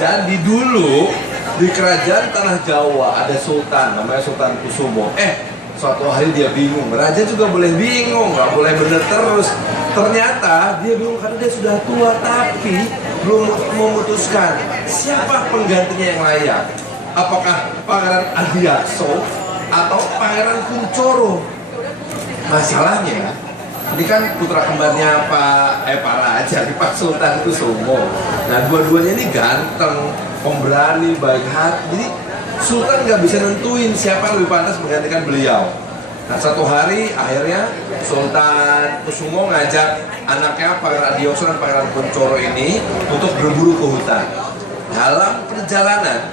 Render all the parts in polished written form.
Jadi dulu di kerajaan tanah Jawa ada sultan namanya Sultan Kusumo. Suatu hari dia bingung. Raja juga boleh bingung, nggak boleh bener terus. Ternyata dia bingung karena dia sudah tua, tapi belum memutuskan siapa penggantinya yang layak. Apakah Pangeran Adiakso atau Pangeran Kuncoro? Masalahnya ini kan putra kembarnya Pak Raja, Pak Sultan Kusumo. Nah, dua-duanya ini ganteng, pemberani, baik hati. Jadi Sultan nggak bisa nentuin siapa yang lebih pantas menggantikan beliau. Nah, satu hari akhirnya Sultan Kusumo ngajak anaknya Pangeran Adiakso dan Pangeran Kuncoro ini untuk berburu ke hutan. Dalam perjalanan,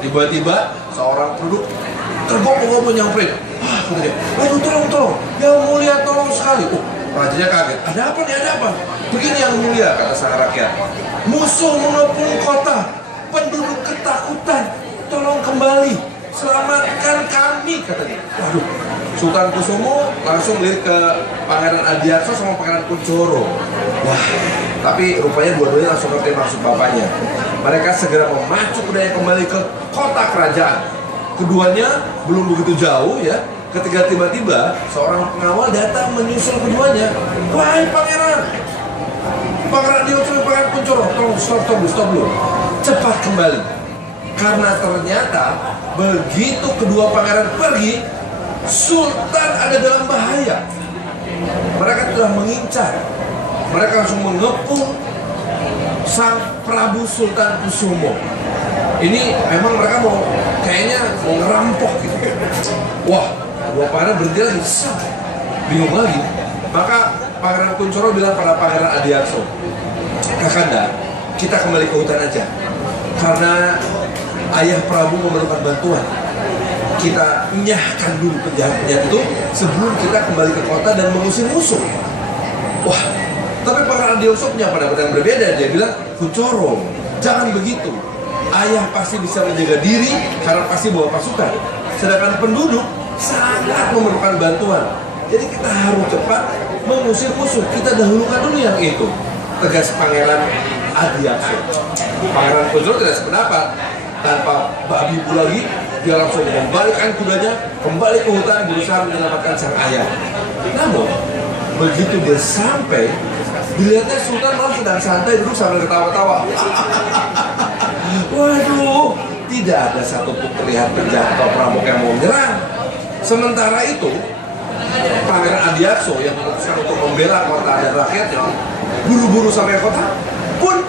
tiba-tiba seorang penduduk tergopoh-gopoh nyamperin. Katanya, tolong, yang mulia tolong sekali. Rajanya kaget. Ada apa nih, ada apa? Begini yang mulia, kata sang rakyat. Musuh mengepung kota, penduduk ketakutan. Tolong kembali, selamatkan kami, katanya. Waduh, Sultan Kusumo langsung lirik ke Pangeran Adiakso sama Pangeran Kuncoro. Wah, tapi rupanya dua-duanya langsung ngerti maksud bapaknya. Mereka segera memacu kudanya kembali ke kota kerajaan. Keduanya belum begitu jauh ya, ketika tiba-tiba seorang pengawal datang menyusul keduanya. Wahai pangeran, Pangeran Adiakso dan Pangeran Kuncoro, tolong stop dulu, cepat kembali. Karena ternyata begitu kedua pangeran pergi, Sultan ada dalam bahaya. Mereka telah mengincar, mereka langsung mengepung sang Prabu Sultan Kusumo. Ini memang mereka kayaknya mau ngerampok gitu. Wah, dua pangeran berhenti lagi, bingung lagi. Maka Pangeran Kuncoro bilang pada Pangeran Adiakso, Kakanda, kita kembali ke hutan aja. Karena Ayah Prabu memerlukan bantuan. Kita nyahkan dulu penjahat-penjahat itu sebelum kita kembali ke kota dan mengusir musuh. Wah, tapi Pangeran Adiakso punya pendapat yang berbeda. Dia bilang, Kuncoro, jangan begitu. Ayah pasti bisa menjaga diri karena pasti bawa pasukan. Sedangkan penduduk sangat memerlukan bantuan. Jadi kita harus cepat mengusir musuh. Kita dahulukan dulu yang itu, tegas Pangeran Adiakso. Pangeran Kuncoro tidak sependapat. Tanpa babi bu lagi, dia langsung membalikkan kudanya kembali ke hutan berusaha menyelamatkan sang ayah. Namun begitu dia sampai, dilihatnya Sultan malah sedang santai duduk sambil ketawa-tawa. Waduh, tidak ada satupun terlihat penjahat atau perampok yang mau menyerang. Sementara itu, Pangeran Adiakso yang memutuskan untuk membela kota dan rakyatnya, buru-buru sampai kota pun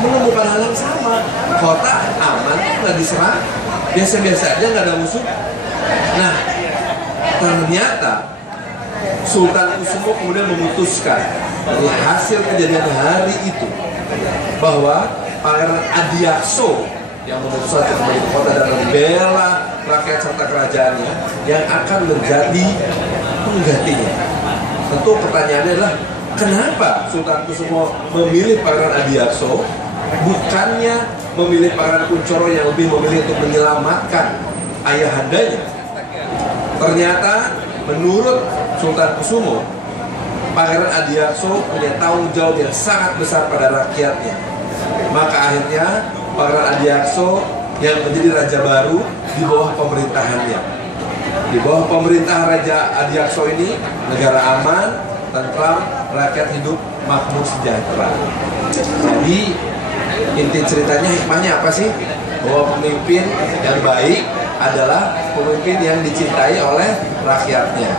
menemukan hal yang sama. Kota aman, nggak diserang, biasa-biasa aja, nggak ada musuh. Nah, ternyata Sultan Kusumo kemudian memutuskan dari hasil kejadian hari itu bahwa Pangeran Adiakso yang memutuskan untuk kembali ke kota dan membela rakyat serta kerajaannya yang akan menjadi penggantinya. Tentu pertanyaannya adalah, kenapa Sultan Kusumo memilih Pangeran Adiakso bukannya memilih Pangeran Kuncoro yang lebih memilih untuk menyelamatkan ayahandanya? Ternyata menurut Sultan Kusumo, Pangeran Adiakso punya tanggung jawab yang sangat besar pada rakyatnya. Maka akhirnya Pangeran Adiakso yang menjadi raja baru di bawah pemerintahannya. Di bawah pemerintahan Raja Adiakso ini, negara aman, tentram, rakyat hidup makmur sejahtera. Jadi inti ceritanya, hikmahnya apa sih? Bahwa pemimpin yang baik adalah pemimpin yang dicintai oleh rakyatnya.